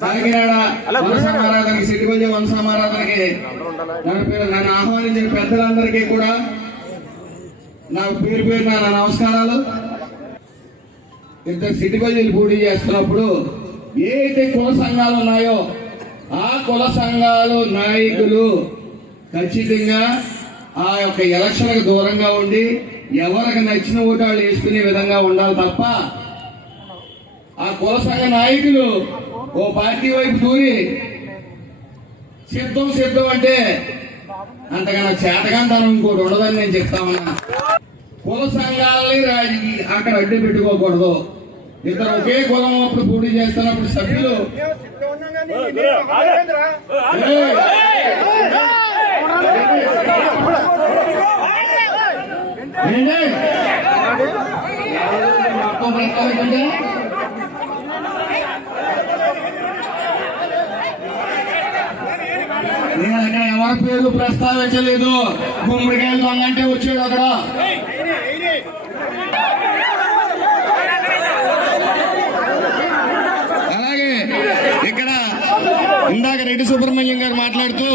కాకినాడ వంశమారాధనకి సిటిపల్లి వంశమారాధనకి నన్ను ఆహ్వానించిన పెద్దలందరికీ కూడా నా పేరు పేరు నా నమస్కారాలు. ఇద్దరు సిటిపల్లిలు పోటీ చేస్తున్నప్పుడు ఏ అయితే కుల సంఘాలు ఉన్నాయో ఆ కుల సంఘాలు నాయకులు ఖచ్చితంగా ఆ యొక్క ఎలక్షన్లకు దూరంగా ఉండి ఎవరికి నచ్చిన ఓటు వాళ్ళు వేసుకునే విధంగా ఉండాలి తప్ప ఆ కుల సంఘ నాయకులు ఓ పార్టీ వైపు దూరి సిద్ధం అంటే అంతకన్నా చేతకంతనం ఇంకోటి ఉండదని నేను చెప్తా ఉన్నా. కుల సంఘాలని అక్కడ అడ్డు పెట్టుకోకూడదు. ఇద్దరు ఒకే కులం అప్పుడు పోటీ చేస్తున్నప్పుడు సభ్యులు నేను అక్కడ ఎవరి పేరు ప్రస్తావించలేదు. గుమ్మడికాయలు దొంగ అంటే వచ్చాడు అక్కడ. అలాగే ఇక్కడ ఇందాక రెడ్డి సుబ్రహ్మణ్యం గారు మాట్లాడుతూ